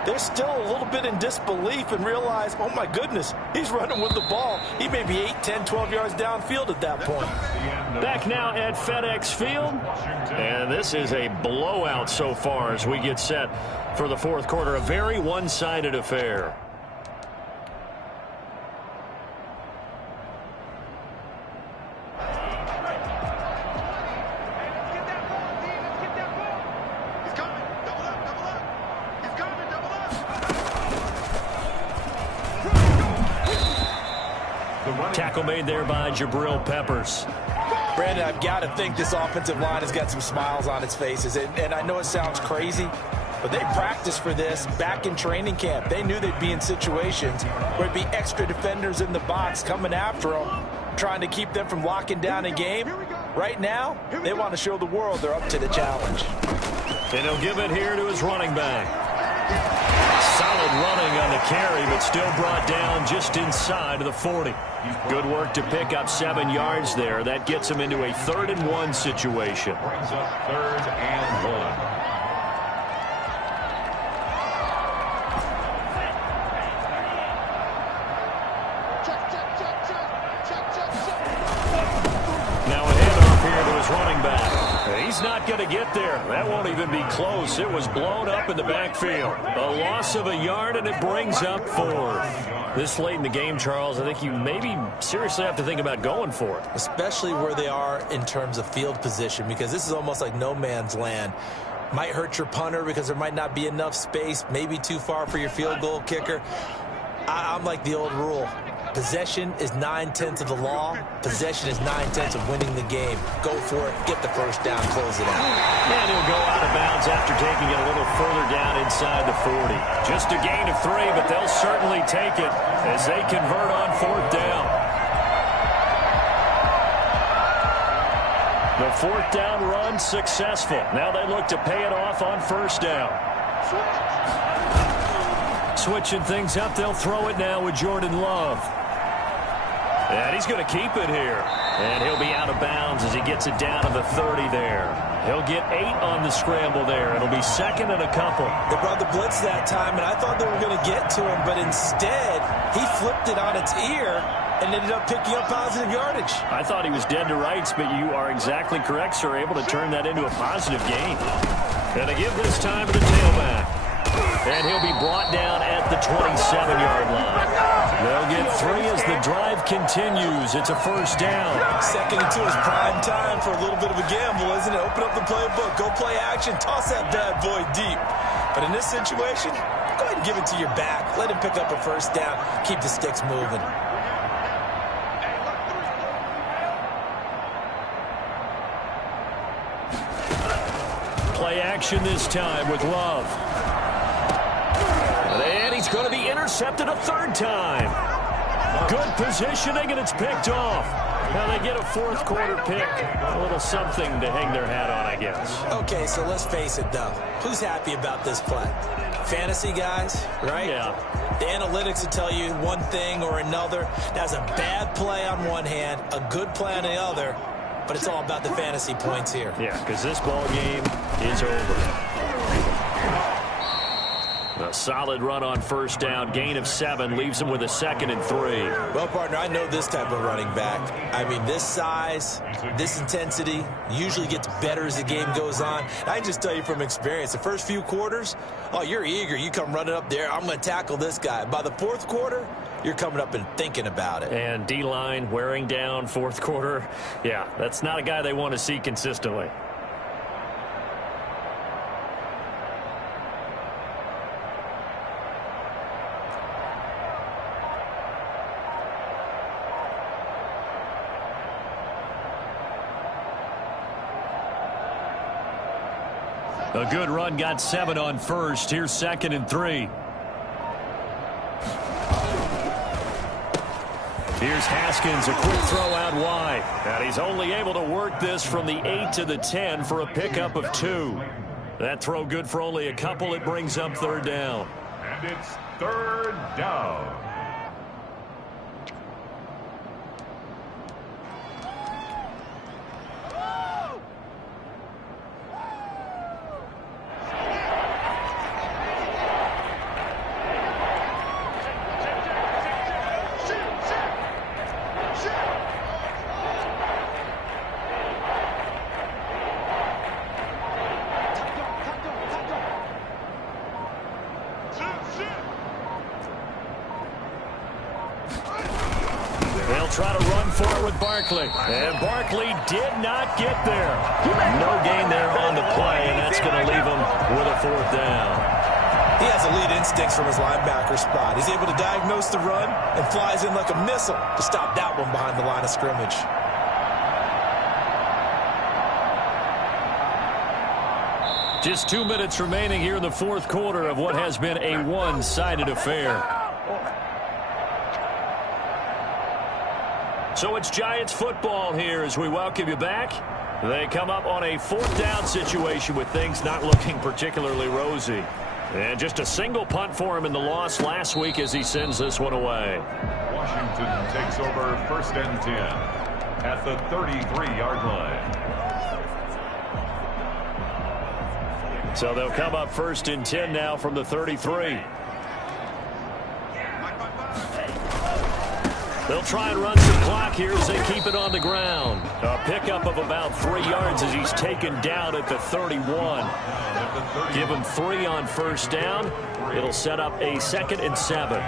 they're still a little bit in disbelief and realize, oh my goodness, he's running with the ball. He may be 8, 10, 12 yards downfield at that point. Back now at FedEx Field. And this is a blowout so far as we get set for the fourth quarter. A very one-sided affair. Tackle made there by Jabril Peppers. Brandon, I've got to think this offensive line has got some smiles on its faces. And I know it sounds crazy, but they practiced for this back in training camp. They knew they'd be in situations where there'd be extra defenders in the box coming after them, trying to keep them from locking down a game. Right now, they want to show the world they're up to the challenge. And he'll give it here to his running back. Solid running on the carry, but still brought down just inside of the 40. Good work to pick up 7 yards there. That gets him into a 3rd-and-1 situation. Brings up 3rd and 1. He's not going to get there. That won't even be close. It was blown up in the backfield. A loss of a yard, and it brings up 4th. This late in the game, Charles, I think you maybe seriously have to think about going for it. Especially where they are in terms of field position, because this is almost like no man's land. Might hurt your punter because there might not be enough space, maybe too far for your field goal kicker. I'm like the old rule. Possession is 9/10 of the law. Possession is 9/10 of winning the game. Go for it. Get the first down. Close it out. And he'll go out of bounds after taking it a little further down inside the 40. Just a gain of 3, but they'll certainly take it as they convert on 4th down. The 4th down run successful. Now they look to pay it off on 1st down. Switching things up, they'll throw it now with Jordan Love. And he's going to keep it here. And he'll be out of bounds as he gets it down to the 30 there. He'll get 8 on the scramble there. It'll be 2nd and a couple. They brought the blitz that time, and I thought they were going to get to him, but instead he flipped it on its ear and ended up picking up positive yardage. I thought he was dead to rights, but you are exactly correct, sir. Able to turn that into a positive gain. And they give this time to the tailback. And he'll be brought down at the 27-yard line. They'll get 3 as the drive continues. It's a 1st down. 2nd and 2 is prime time for a little bit of a gamble, isn't it? Open up the playbook. Go play action. Toss that bad boy deep. But in this situation, go ahead and give it to your back. Let him pick up a 1st down. Keep the sticks moving. Play action this time with Love. And he's going to be intercepted a 3rd time. Good positioning, and it's picked off. Now they get a 4th quarter pick. A little something to hang their hat on, I guess. Okay, so let's face it, though. Who's happy about this play? Fantasy guys, right? Yeah. The analytics will tell you one thing or another. That's a bad play on one hand, a good play on the other, but it's all about the fantasy points here. Yeah, because this ball game is over. A solid run on first down, gain of 7, leaves him with a 2nd and 3. Well, partner, I know this type of running back. I mean, this size, this intensity usually gets better as the game goes on. I can just tell you from experience, the first few quarters, oh, you're eager. You come running up there, I'm going to tackle this guy. By the fourth quarter, you're coming up and thinking about it. And D-line wearing down fourth quarter. Yeah, that's not a guy they want to see consistently. A good run, got 7 on first. Here's 2nd and 3. Here's Haskins, a quick throw out wide. And he's only able to work this from the 8 to the 10 for a pickup of 2. That throw good for only a couple. It brings up 3rd down. And it's 3rd down. They'll try to run for it with Barkley. And Barkley did not get there. No gain there on the play, and that's going to leave him with a 4th down. He has elite instincts from his linebacker spot. He's able to diagnose the run and flies in like a missile to stop that one behind the line of scrimmage. Just 2 minutes remaining here in the fourth quarter of what has been a one-sided affair. So it's Giants football here as we welcome you back. They come up on a 4th down situation with things not looking particularly rosy. And just a single punt for him in the loss last week as he sends this one away. Washington takes over 1st and 10 at the 33-yard line. So they'll come up 1st and 10 now from the 33. They'll try and run some clock here as they keep it on the ground. A pickup of about 3 yards as he's taken down at the 31. Give him 3 on first down. It'll set up a 2nd and 7.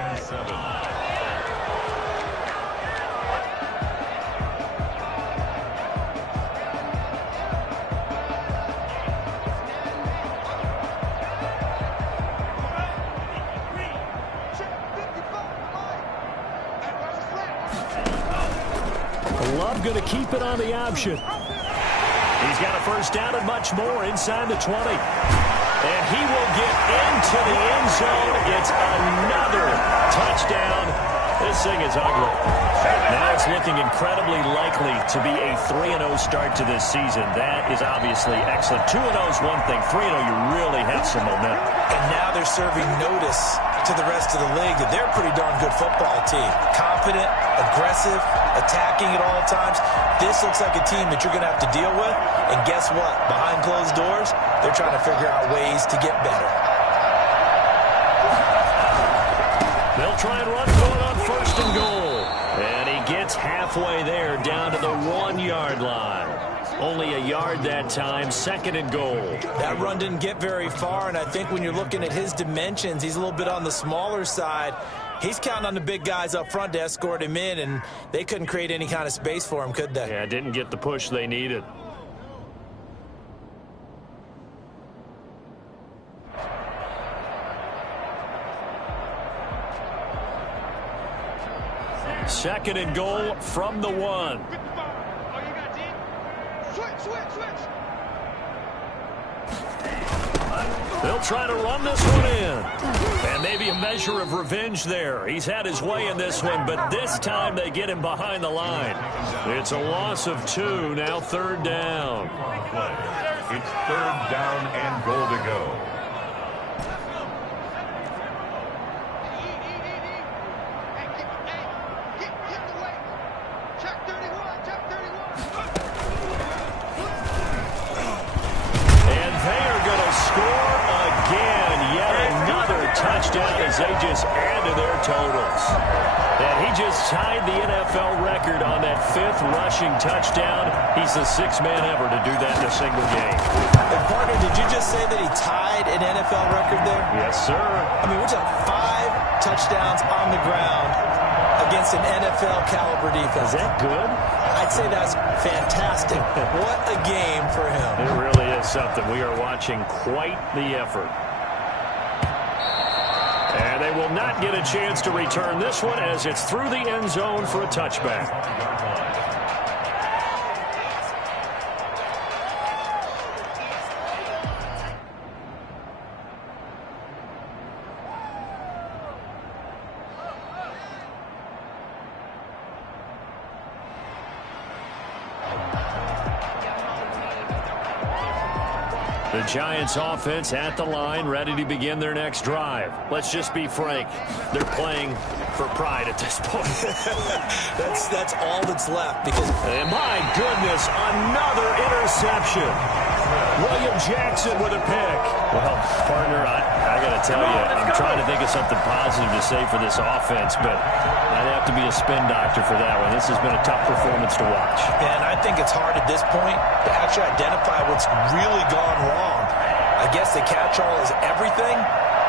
Love going to keep it on the option. He's got a first down and much more inside the 20. And he will get into the end zone. It's another touchdown. This thing is ugly. Now it's looking incredibly likely to be a 3-0 start to this season. That is obviously excellent. 2-0 is one thing. 3-0, you really have some momentum. And now they're serving notice to the rest of the league that they're a pretty darn good football team. Confident, aggressive, attacking at all times. This looks like a team that you're going to have to deal with. And guess what? Behind closed doors, they're trying to figure out ways to get better. They'll try and run for it on 1st and goal. And he gets halfway there down to the 1-yard line. Only a yard that time, 2nd and goal. That run didn't get very far, and I think when you're looking at his dimensions, he's a little bit on the smaller side. He's counting on the big guys up front to escort him in, and they couldn't create any kind of space for him, could they? Yeah, didn't get the push they needed. Second and goal from the 1. They'll try to run this one in. And maybe a measure of revenge there. He's had his way in this one, but this time they get him behind the line. It's a loss of 2, now 3rd down. It's 3rd down and goal to go. touchdown as they just add to their totals. And he just tied the NFL record on that 5th rushing touchdown. He's the 6th man ever to do that in a single game. And partner, did you just say that he tied an NFL record there? Yes, sir. I mean, we're talking 5 touchdowns on the ground against an NFL caliber defense. Is that good? I'd say that's fantastic. What a game for him. It really is something. We are watching quite the effort. And they will not get a chance to return this one as it's through the end zone for a touchback. The Giants offense at the line, ready to begin their next drive. Let's just be frank. They're playing for pride at this point. That's all that's left. Because and my goodness, another interception. William Jackson with a pick. Well, partner, I got to tell you, I'm trying to think of something positive to say for this offense, but I'd have to be a spin doctor for that one. This has been a tough performance to watch. And I think it's hard at this point to actually identify what's really gone wrong. I guess the catch-all is everything.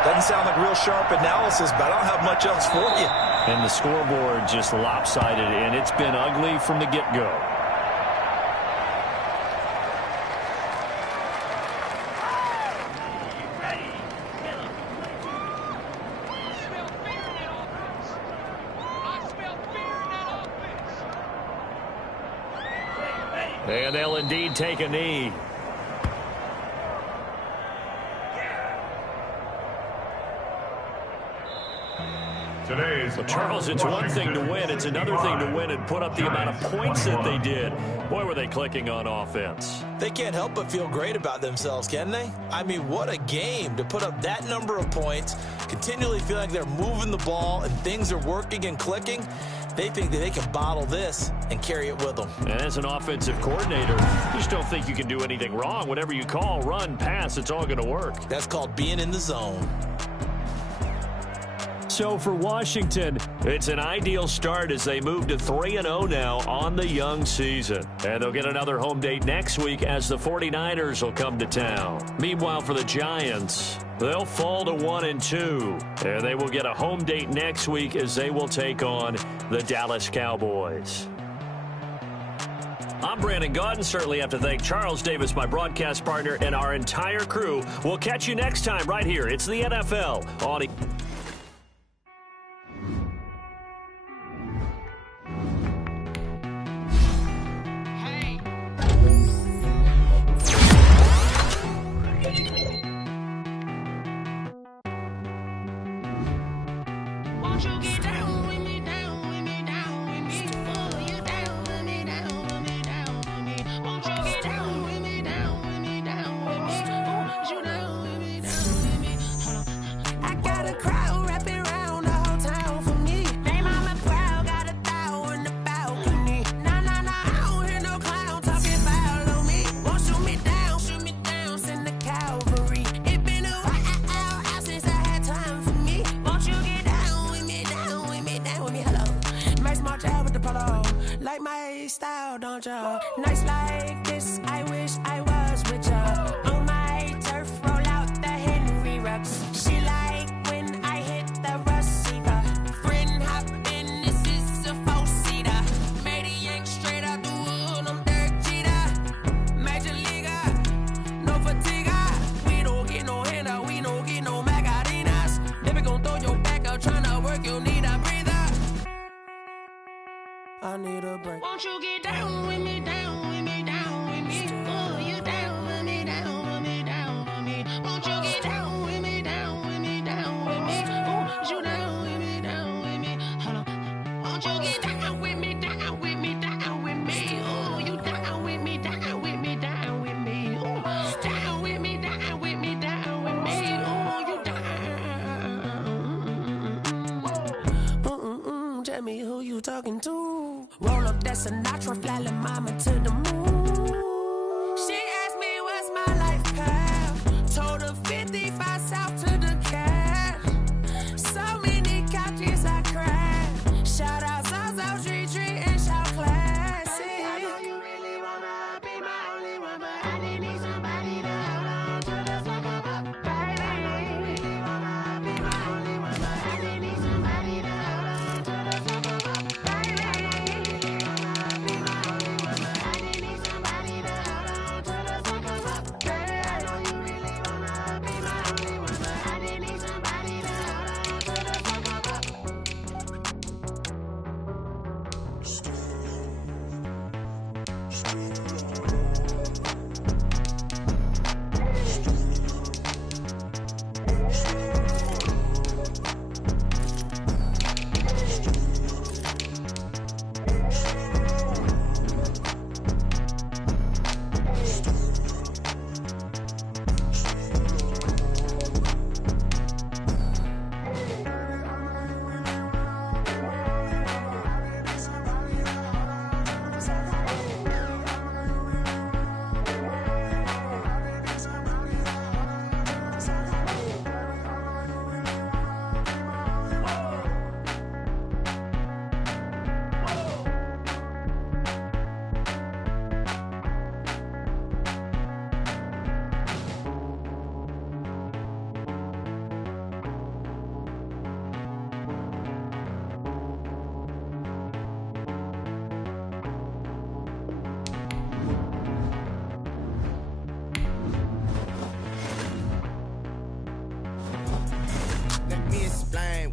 Doesn't sound like real sharp analysis, but I don't have much else for you. And the scoreboard just lopsided, and it's been ugly from the get-go. And they'll indeed take a knee. Well, Charles, it's one thing to win. It's another thing to win and put up the amount of points that they did. Boy, were they clicking on offense. They can't help but feel great about themselves, can they? I mean, what a game to put up that number of points, continually feel like they're moving the ball and things are working and clicking. They think that they can bottle this and carry it with them. And as an offensive coordinator, you just don't think you can do anything wrong. Whatever you call, run, pass, it's all going to work. That's called being in the zone. So for Washington, it's an ideal start as they move to 3-0 now on the young season. And they'll get another home date next week as the 49ers will come to town. Meanwhile, for the Giants, they'll fall to 1-2. And they will get a home date next week as they will take on the Dallas Cowboys. I'm Brandon Gaudin. Certainly have to thank Charles Davis, my broadcast partner, and our entire crew. We'll catch you next time right here. It's the NFL on nights like this, I wish I was with ya. On my turf, roll out the Henry Rux. She like when I hit the receiver. Friend hop in, this is a four-seater. Made a yank straight out the wood, I'm Derek Jeter. Major leaguer, no fatigue. We don't get no handout, we don't get no Macarinas. Never gon' throw your back out, tryna work, you need a breather. I need a break. Won't you get down with me, down with me, down with me? Oh, you down with me, down with me, down with me. Won't you get down with me, down with me, down with me? Oh, you down with me, down with me? Hold on. Won't you get down with me, down with me, down with me? Oh, you down with me, down with me, down with me? Oh, down with me, down with me, down with me? Oh, you down. Tell me who you talking to. Roll up that Sinatra, fly la mama to the moon. She asked me what's my life path. Told her 55 south to the cash.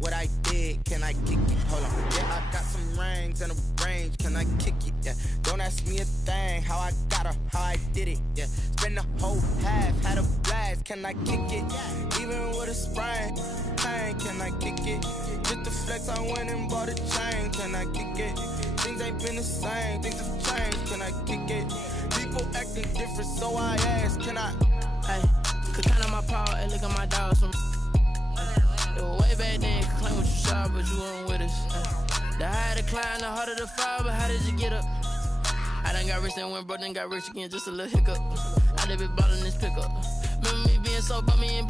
What I did, can I kick it? Hold on, yeah, I got some rings and a range, can I kick it? Yeah, don't ask me a thing, how I got her, how I did it. Yeah, spend the whole half, had a blast, can I kick it? Even with a sprain, pain, can I kick it? Just the flex, I went and bought a chain, can I kick it? Things ain't been the same, things have changed, can I kick it? People acting different, so I ask, can I? Hey, could count on my power and look at my dogs from. Way back then, could claim what you saw, but you weren't with us. The higher the climb, the harder the fall, but how did you get up? I done got rich and went broke, then got rich again, just a little hiccup. I done been ballin' this pickup. Remember me being so bummy and